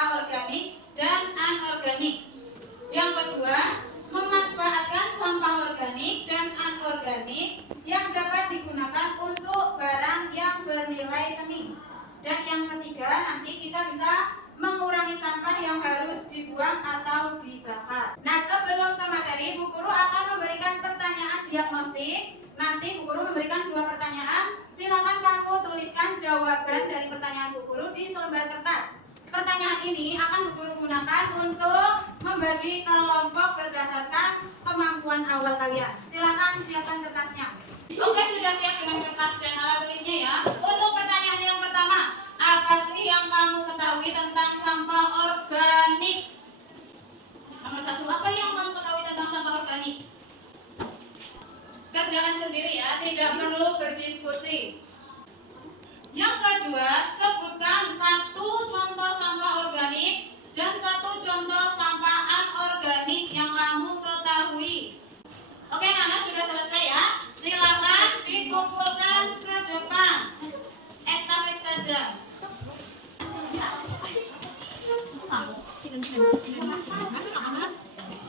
sampah organik dan anorganik. Yang kedua, memanfaatkan sampah organik dan anorganik yang dapat digunakan untuk barang yang bernilai seni. Dan yang ketiga, nanti kita bisa mengurangi sampah yang harus dibuang atau dibakar. Nah, sebelum ke materi, Bu Guru akan memberikan pertanyaan diagnostik. Nanti Bu Guru memberikan 2 pertanyaan. Silakan kamu tuliskan jawaban dari pertanyaan Bu Guru di selembar kertas. Pertanyaan ini akan Bu Guru gunakan untuk membagi kelompok berdasarkan kemampuan awal kalian. Silakan siapkan kertasnya. Oke, sudah siap dengan kertas dan alat tulisnya ya. Untuk pertanyaan yang pertama, apa sih yang kamu ketahui tentang sampah organik? Nomor 1, apa yang kamu ketahui tentang sampah organik? Kerjakan sendiri ya, tidak perlu berdiskusi. Yang kedua, sebutkan 1 contoh sampah organik dan 1 contoh sampah anorganik yang kamu ketahui. Oke, Nana sudah selesai ya. Silakan dikumpulkan ke depan. Estafet saja.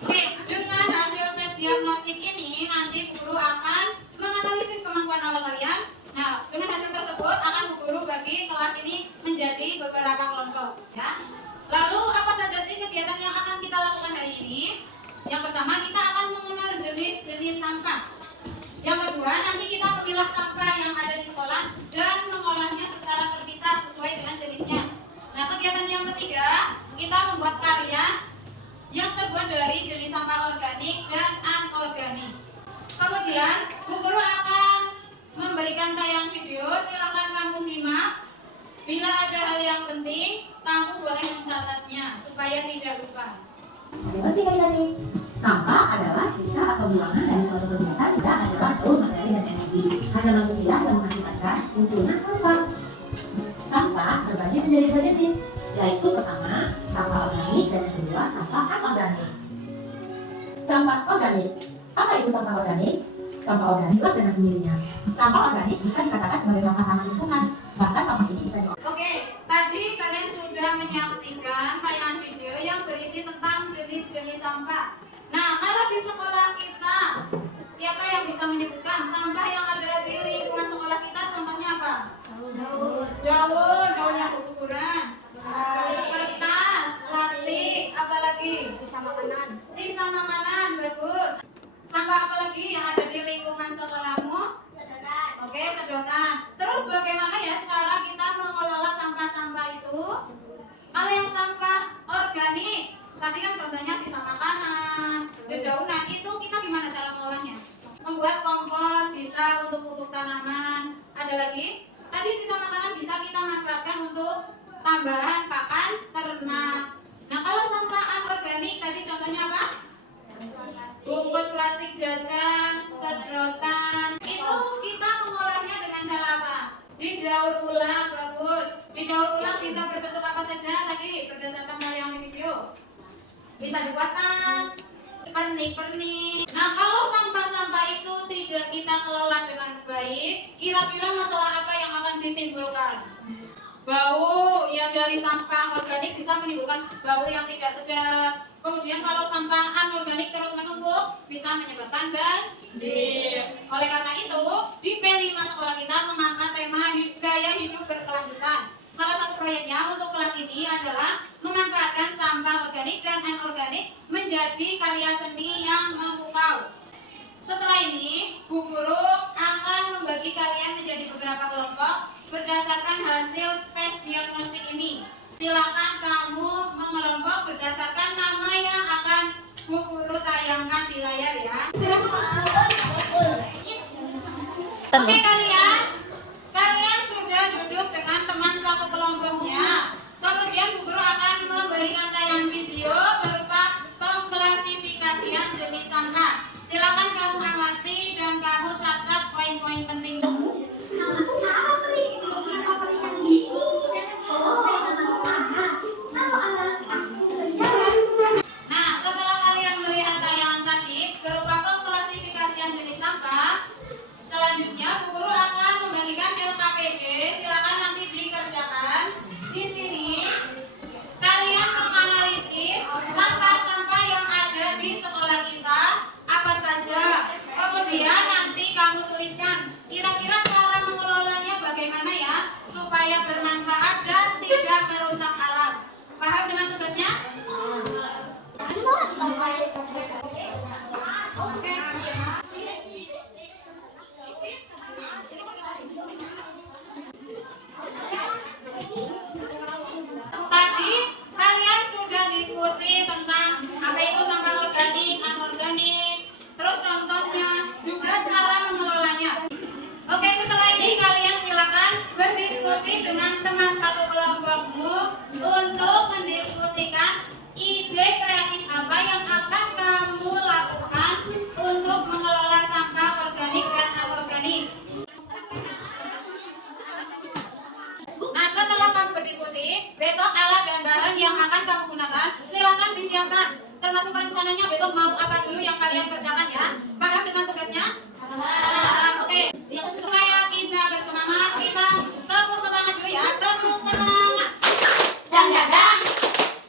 Oke, dengan hasil tes diagnostik ini nanti Bu Guru akan menganalisis kemampuan awal kalian. Nah, dengan hasil tersebut akan Bu Guru bagi kelas ini menjadi beberapa kelompok ya. Lalu apa saja sih kegiatan yang akan kita lakukan hari ini? Yang pertama, kita akan mengenal jenis-jenis sampah. Yang kedua, nanti kita memilah sampah yang ada di sekolah dan mengolahnya secara terpisah sesuai dengan jenisnya. Nah, kegiatan yang ketiga, kita membuat karya yang terbuat dari jenis sampah organik dan anorganik. Kemudian, Bu Guru akan memberikan tayang video, silakan kamu simak. Bila ada hal yang penting, kamu boleh mencatatnya supaya tidak lupa. Sampah adalah sisa atau buangan dari suatu kegiatan yang adalah bau, materi, dan energi. Hanya manusia yang mengakibatkan munculnya sampah. Sampah terbagi menjadi 2 jenis, yaitu pertama, sampah organik, dan yang kedua, sampah anorganik. Sampah organik. Apa itu sampah organik? Sampah organik itu dengan sendirinya. Sampah organik bisa dikatakan sebagai sampah ramah lingkungan. Bahkan sampah ini bisa Oke, tadi kalian sudah menyaksikan tayangan video yang berisi tentang jenis-jenis sampah. Nah, kalau di sekolah kita, siapa yang bisa menyebutkan sampah yang ada di lingkungan sekolah kita? Contohnya apa? Daun yang berguguran, kertas, plastik, apalagi? Sisa makanan, bagus. Sampah apa lagi yang ada di lingkungan sekolahmu? Oke, sedotan. Terus bagaimana ya cara kita mengelola sampah-sampah itu? Kalau yang sampah organik, tadi kan contohnya sisa makanan, dedaunan, itu kita gimana cara mengolahnya? Membuat kompos, bisa untuk pupuk tanaman. Ada lagi? Tadi sisa makanan bisa kita manfaatkan untuk tambahan pakan ternak. Nah, kalau sampah anorganik tadi contohnya apa? Bungkus plastik jajan, sedotan. Itu kita mengolahnya dengan cara apa? Didaur ulang, bagus. Didaur ulang bisa berbentuk apa saja tadi berdasarkan yang di video. Bisa dibuat tas, pernik-pernik. Nah, kalau sampah-sampah itu tidak kita kelola dengan baik, kira-kira masalah apa yang akan ditimbulkan? Bau yang dari sampah organik bisa menimbulkan bau yang tidak sedap. Kemudian kalau sampah anorganik terus menumpuk bisa menyebabkan banjir. Oleh karena itu, di P5 sekolah kita mengangkat tema gaya hidup berkelanjutan. Salah satu proyeknya untuk kelas ini adalah memanfaatkan sampah organik dan anorganik menjadi karya seni yang memukau. Setelah ini, Bu Guru akan membagi kalian menjadi beberapa kelompok berdasarkan hasil tes diagnostik ini. Silakan kamu mengelompok berdasarkan nama yang akan Bu Guru tayangkan di layar ya. Oke kalian sudah duduk dengan teman satu kelompoknya. Kemudian Bu Guru akan memberikan tayangan video berupa pengklasifikasian jenis sampah. Silakan kamu amati dan kamu catat poin-poin penting. Nah, setelah kalian melihat tayangan tadi berupa pengklasifikasian jenis sampah, selanjutnya Bu Guru akan membagikan LKPD. Silakan nanti dikerjakan. kamu gunakan, silakan disiapkan. Termasuk rencananya besok mau apa dulu yang kalian kerjakan ya. Paham dengan tugasnya? Oke. Supaya kita bersemangat, kita tepuk semangat dulu ya. Tepuk semangat. Dang dang dang,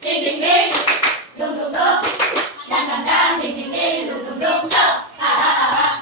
ding ding ding, dung dung dung, dang dang dang, ding ding ding, dung dung dung, so, semangat.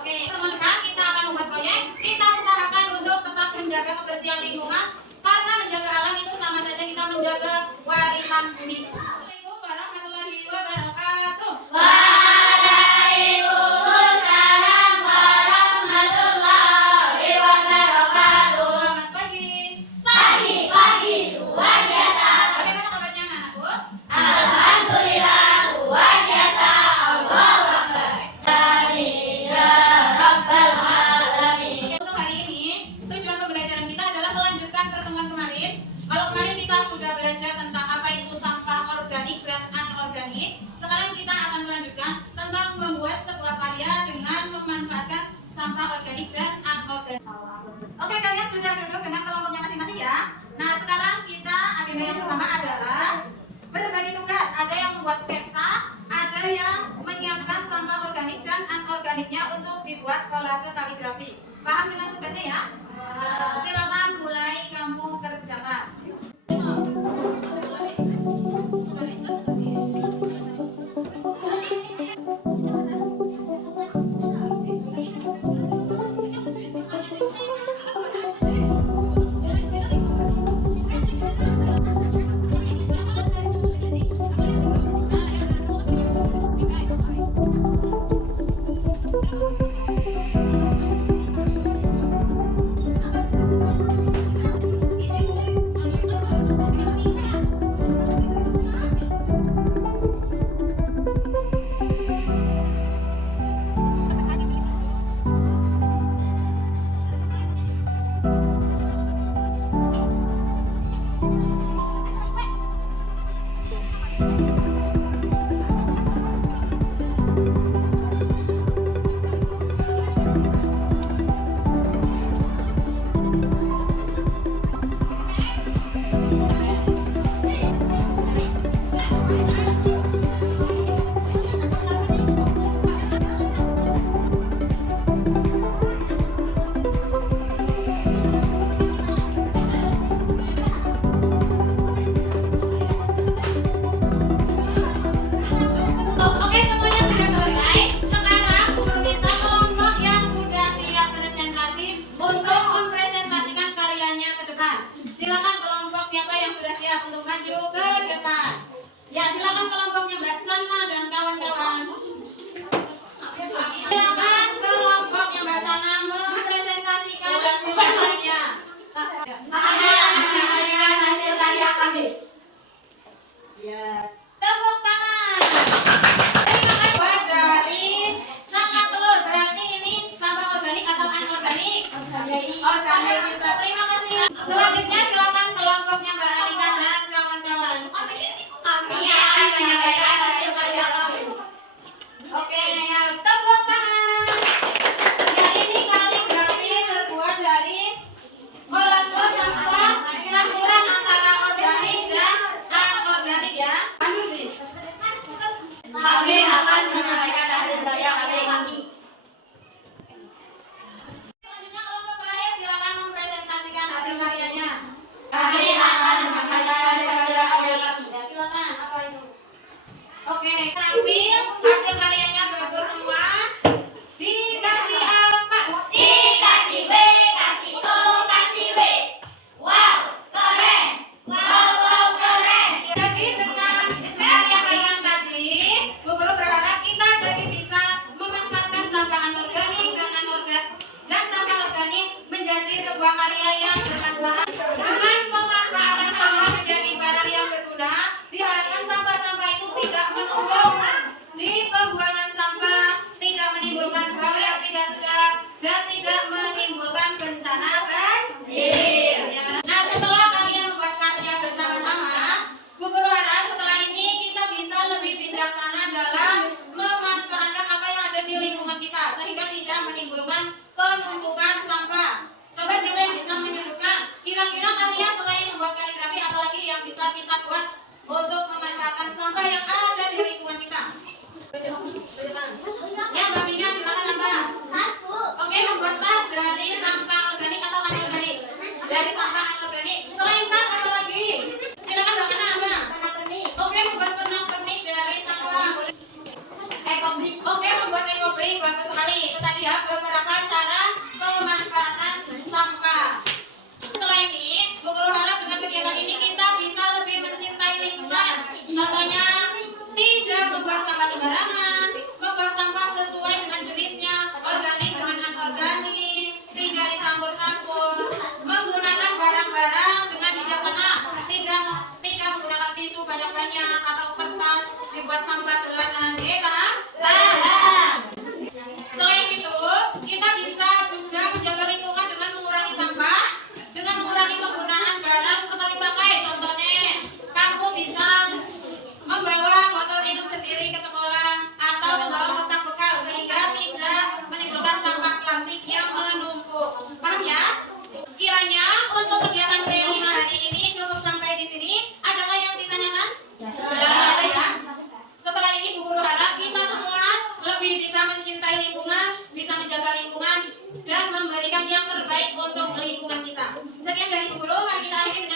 Oke, teman-teman, kita akan membuat proyek. Kita usahakan untuk tetap menjaga kebersihan lingkungan karena menjaga alam itu sama saja kita menjaga warisan bumi. Assalamualaikum warahmatullahi wabarakatuh. Waalaikumsalam warahmatullahi wabarakatuh. Selamat pagi. Pagi-pagi luar biasa. Bagaimana kabarnya anak-anakku? Alhamdulillah luar biasa. Allahu Akbar. Amin ya rabbal alamin. Untuk hari ini, tujuan pembelajaran kita adalah melanjutkan pertemuan kemarin. Kalau kemarin kita sudah belajar tentang apa itu sampah organik dan anorganik, sekarang kita akan melanjutkan tentang membuat sebuah karya dengan memanfaatkan sampah organik dan anorganik. Oke, kalian sudah duduk dengan kelompoknya masing-masing ya. Nah, sekarang kita agenda yang pertama adalah berbagi tugas. Ada yang membuat sketsa, ada yang menyiapkan sampah organik dan anorganiknya untuk dibuat kolase kaligrafi. Paham dengan tugasnya ya? Silakan mulai kamu kerjakan. Oke, semuanya sudah selesai. Sekarang meminta kelompok yang sudah siap presentasi untuk mempresentasikan karyanya ke depan. Silakan kelompok siapa yang sudah siap untuk maju ke depan. Ya, silakan kelompoknya Mbak Cana dan kawan-kawan. Silakan kelompoknya Mbak Cana mempresentasikan hasil karyanya. Kami akan menyampaikan hasil karya kami. Tepuk tangan. Terima kasih. Buat dari sampah telur, berarti ini sampah organik atau anorganik? Organik. Terima kasih. Selanjutnya silakan kelompoknya Mbak Alika dan kawan-kawan. Kami akan menyampaikan hasil karya kami. Oke, tepuk tangan. Ya, ini kaligrafi terbuat dari kolase sampah campuran antara organik dan anorganik ya. Anu sih. Kami akan menyampaikan hasil karya kami. Selanjutnya kelompok terakhir silakan mempresentasikan hasil karyanya. mencintai lingkungan, bisa menjaga lingkungan, dan memberikan yang terbaik untuk lingkungan kita. Sekian dari guru, mari kita akhiri dengan